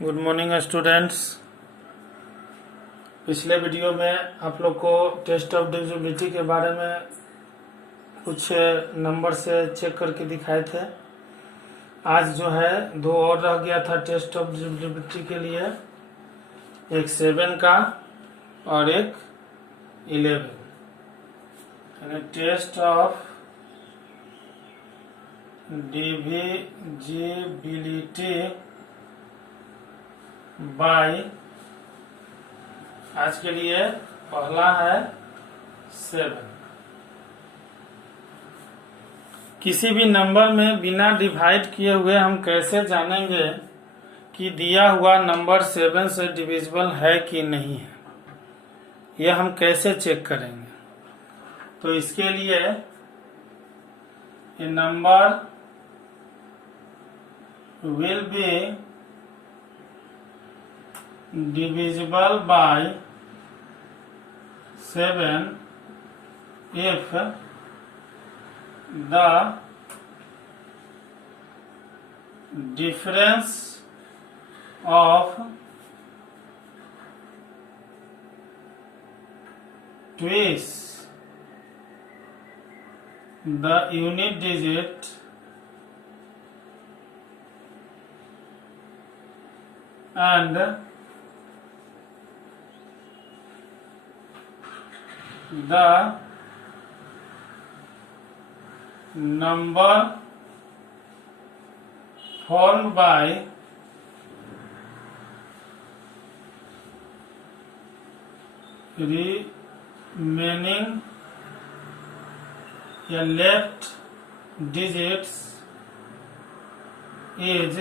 Good morning students. पिछले video में आप लोग को टेस्ट ऑफ डिविजिबिलिटी के बारे में कुछ नंबर से चेक करके दिखाए थे। आज जो है दो और रह गया था टेस्ट ऑफ डिविजिबिलिटी के लिए, एक 7 का और एक 11। यानी टेस्ट ऑफ डिविजिबिलिटी बाय आज के लिए पहला है 7। किसी भी नंबर में बिना डिवाइड किए हुए हम कैसे जानेंगे कि दिया हुआ नंबर 7 से डिविजिबल है कि नहीं है, यह हम कैसे चेक करेंगे। तो इसके लिए ये number will B divisible by 7 if the difference of twice the unit digit and the number formed by remaining या left digits is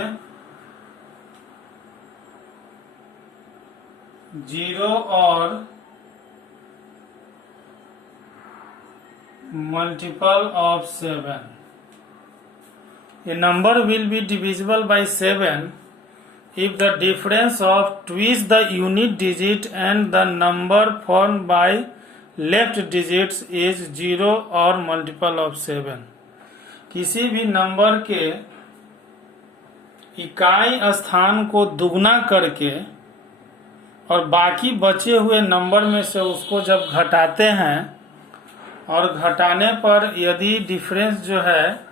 0 और multiple of 7. A number will be divisible by 7 if the difference of twice the unit digit and the number formed by left digits is 0 और multiple of 7. किसी भी number के इकाई स्थान को दुगना करके और बाकी बचे हुए नंबर में से उसको जब घटाते हैं और घटाने पर यदि डिफरेंस जो है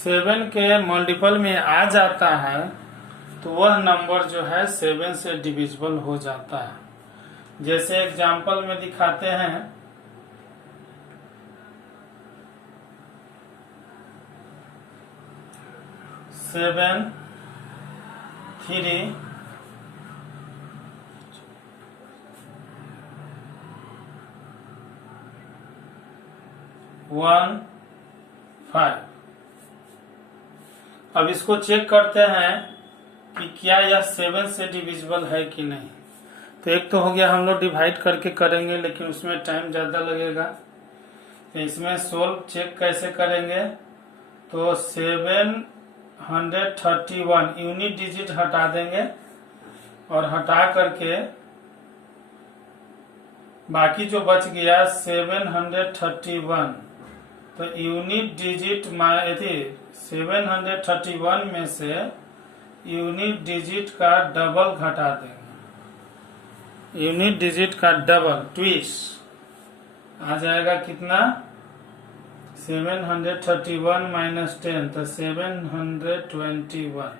7 के मल्टीपल में आ जाता है तो वह नंबर जो है 7 से डिविजिबल हो जाता है। जैसे एग्जांपल में दिखाते हैं, 7 3 1 5। अब इसको चेक करते हैं कि क्या यह 7 से डिविजिबल है कि नहीं। तो एक तो हो गया, हम लोग डिवाइड करके करेंगे लेकिन उसमें टाइम ज्यादा लगेगा। तो इसमें सोल्व चेक कैसे करेंगे, तो 731 यूनिट डिजिट हटा देंगे और हटा करके बाकी जो बच गया 731, तो यूनिट डिजिट 731 में से यूनिट डिजिट का डबल घटा देंगे। यूनिट डिजिट का डबल ट्विस आ जाएगा कितना, 731 माइनस 10 तो 721।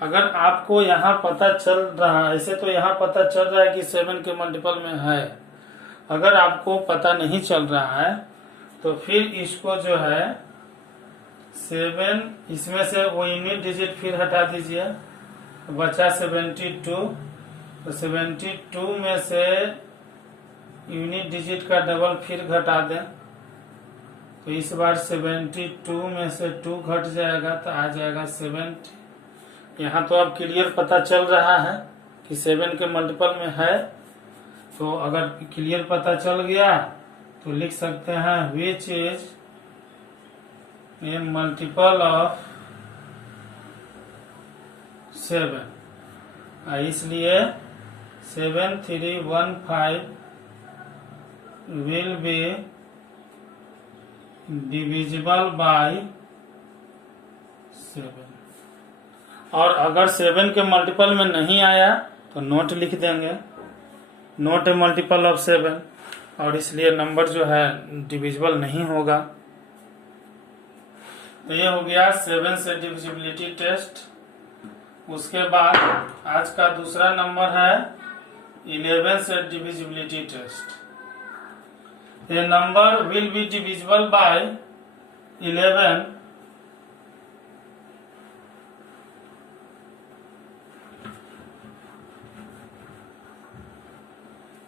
अगर आपको यहाँ पता चल रहा है, ऐसे तो यहाँ पता चल रहा है कि 7 के मल्टीपल में है। अगर आपको पता नहीं चल रहा है तो फिर इसको जो है 7, इसमें से वो यूनिट डिजिट फिर हटा दीजिए, बचा 72। तो 72 में से यूनिट डिजिट का डबल फिर घटा दें, तो इस बार 72 में से 2 घट जाएगा तो आ जाएगा 70। यहाँ तो अब क्लियर पता चल रहा है कि 7 के मल्टीपल में है। तो अगर क्लियर पता चल गया तो लिख सकते हैं which is a multiple of 7। इसलिए 7315 विल बी डिविजिबल बाय 7। और अगर 7 के मल्टीपल में नहीं आया तो नॉट लिख देंगे, नॉट ए मल्टीपल ऑफ 7, और इसलिए नंबर जो है डिविजिबल नहीं होगा। तो ये हो गया 7 से डिविजिबिलिटी टेस्ट। उसके बाद आज का दूसरा नंबर है 11 से divisibility test. A number will be divisible by 11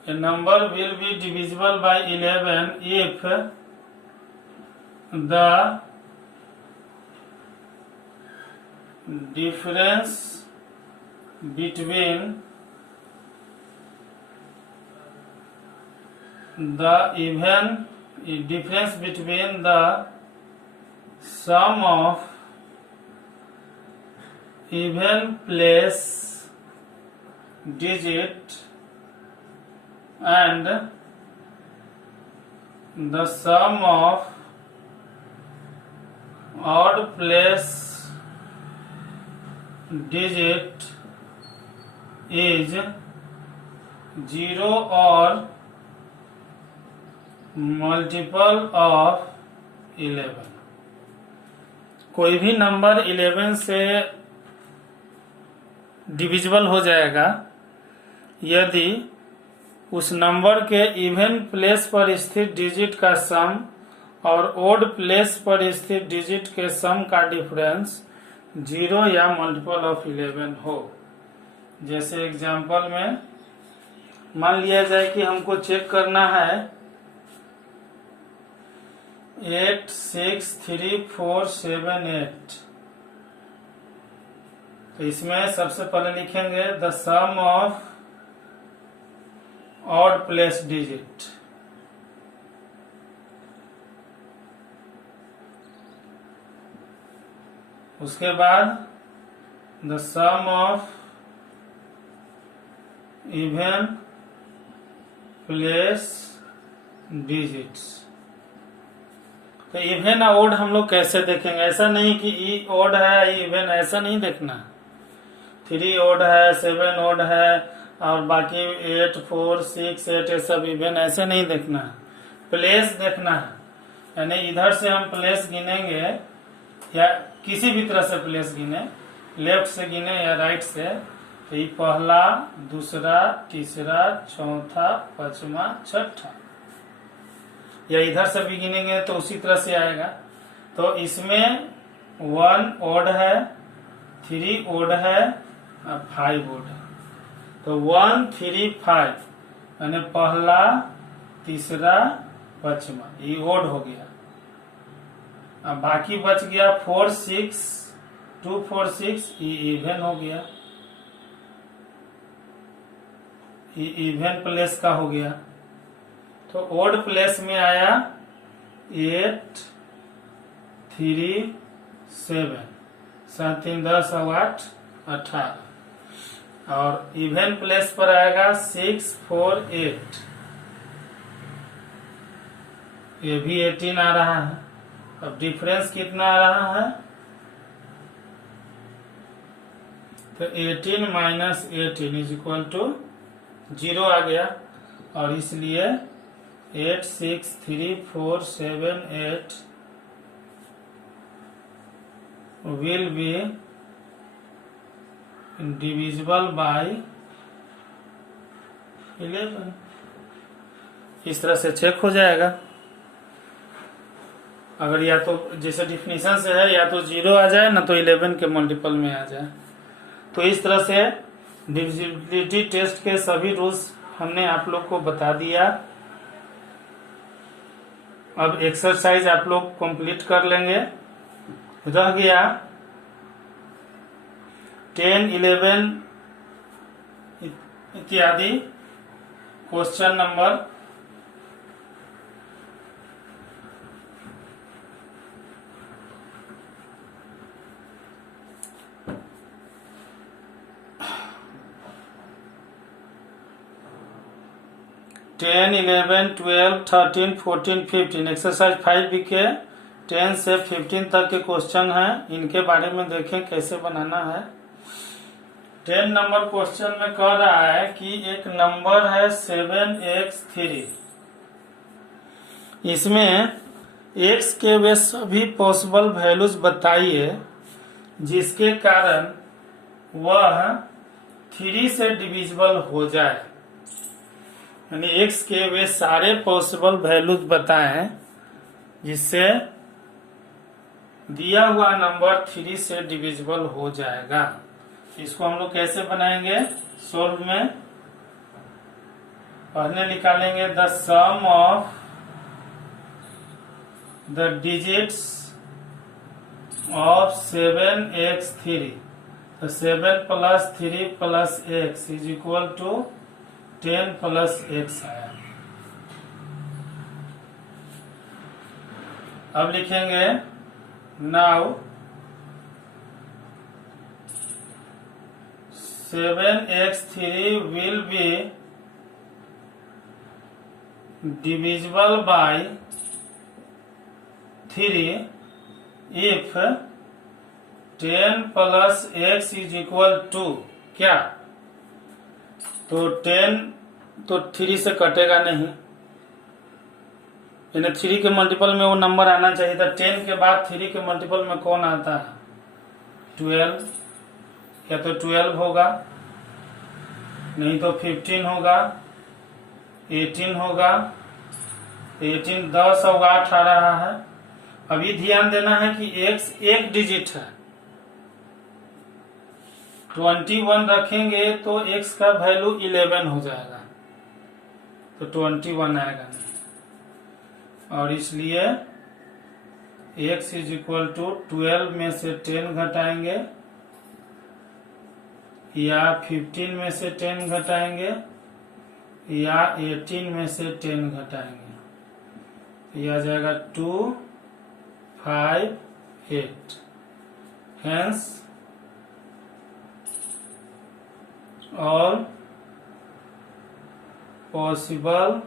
A number will be divisible by 11 if the difference between the sum of even place digit and the sum of odd place digit is 0 or multiple of 11। कोई भी number 11 से divisible हो जाएगा यदि उस number के even place पर स्थित डिजिट का सम और ओड प्लेस पर स्थित डिजिट के सम का डिफरेंस 0 या मल्टीपल ऑफ 11 हो। जैसे एग्जांपल में मान लिया जाए कि हमको चेक करना है 8 6 3 4 7 8। तो इसमें सबसे पहले लिखेंगे the sum of odd place digit. उसके बाद the sum of even place digits. तो इवन और ओड हम लोग कैसे देखेंगे? ऐसा नहीं कि ई ओड है इवन, ऐसा नहीं देखना। 3 ओड है 7 ओड है और बाकी 8 4 6 8 ये सब इवन, ऐसे नहीं देखना है, प्लेस देखना है। यानी इधर से हम प्लेस गिनेंगे या किसी भी तरह से प्लेस गिने, लेफ्ट से गिने या राइट से, तो ये पहला दूसरा तीसरा चौथा पांचवा छठा, या इधर से भी गिनेंगे तो उसी तरह से आएगा। तो इसमें 1 ओड है 3 ओड है और 5 ओड है। तो 1 3 5 यानी पहला तीसरा पांचवा ये ओड हो गया। अब बाकी बच गया 4 6 2 4 6 ये इवन हो गया, ये इवन प्लेस का हो गया। तो ओड प्लेस में आया 8 3 7 7 3 10 और 8 18, और इवन प्लेस पर आएगा 6 4 8, ये भी 18 आ रहा है। अब डिफरेंस कितना आ रहा है? तो 18 माइनस 18 इज इक्वल टू 0 आ गया, और इसलिए 8 6 3 4 7 8 विल बी डिविजिबल बाय 11। इस तरह से चेक हो जाएगा। अगर या तो जैसे डिफिनीशन से है या तो 0 आ जाए ना तो 11 के मल्टीपल में आ जाए। तो इस तरह से डिविजिबिलिटी टेस्ट के सभी रूल्स हमने आप लोग को बता दिया। अब एक्सरसाइज आप लोग कंप्लीट कर लेंगे। रह गया 10 11 इत्यादि क्वेश्चन नंबर। टेन 11 12 13 14 15 एक्सरसाइज 5 के 10 से 15 तक के क्वेश्चन हैं। इनके बारे में देखें कैसे बनाना है। 10 नंबर क्वेश्चन में कह रहा है कि एक नंबर है 7x3। इसमें x के वे सभी पॉसिबल वैल्यूज बताइए जिसके कारण वह 3 से डिविजिबल हो जाए। यानी x के वे सारे पॉसिबल वैल्यूज बताएं जिससे दिया हुआ नंबर 3 से डिविजिबल हो जाएगा। इसको हम लोग कैसे बनाएंगे? सोल्व में पहले निकालेंगे the sum of the digits of 7x3। तो 7 + 3 + x is equal to 10 + x आया। अब लिखेंगे now 7x3 will be divisible by 3 if 10 + x is equal to क्या? तो 10 तो 3 से कटेगा नहीं, यानी 3 के मल्टीपल में वो नंबर आना चाहिए था। 10 के बाद 3 के मल्टीपल में कौन आता है? 12। या तो 12 होगा, नहीं तो 15 होगा, 18 होगा। 18 10 होगा 8 आ रहा है। अभी ध्यान देना है कि x एक डिजिट है। 21 रखेंगे तो x का वैल्यू 11 हो जाएगा, तो 21 आएगा नहीं। और इसलिए x इज इक्वल टू 12 में से 10 घटाएंगे या 15 में से 10 घटाएंगे या 18 में से 10 घटाएंगे। यह आ जाएगा 2, 5, 8। Hence all possible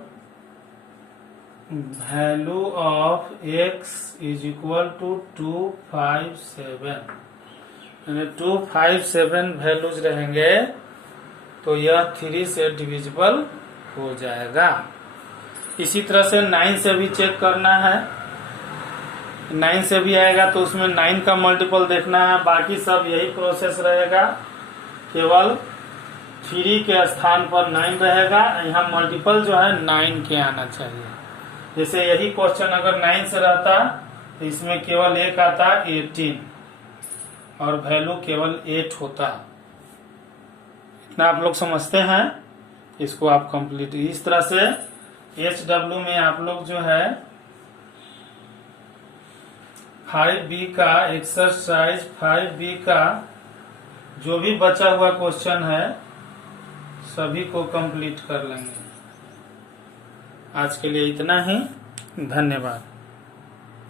value of x is equal to 257। 257 values रहेंगे तो यह 3 से डिविजिबल हो जाएगा। इसी तरह से 9 से भी चेक करना है। 9 से भी आएगा तो उसमें 9 का मल्टीपल देखना है। बाकी सब यही प्रोसेस रहेगा, केवल 3 के स्थान पर 9 रहेगा। यहाँ मल्टीपल जो है 9 के आना चाहिए। जैसे यही क्वेश्चन अगर 9 से रहता तो इसमें केवल एक आता 18 और वैल्यू केवल 8 होता। इतना आप लोग समझते हैं। इसको आप कंप्लीट इस तरह से HW में आप लोग जो है 5B का एक्सरसाइज 5B का जो भी बचा हुआ क्वेश्चन है सभी को कंप्लीट कर लेंगे। आज के लिए इतना ही। धन्यवाद।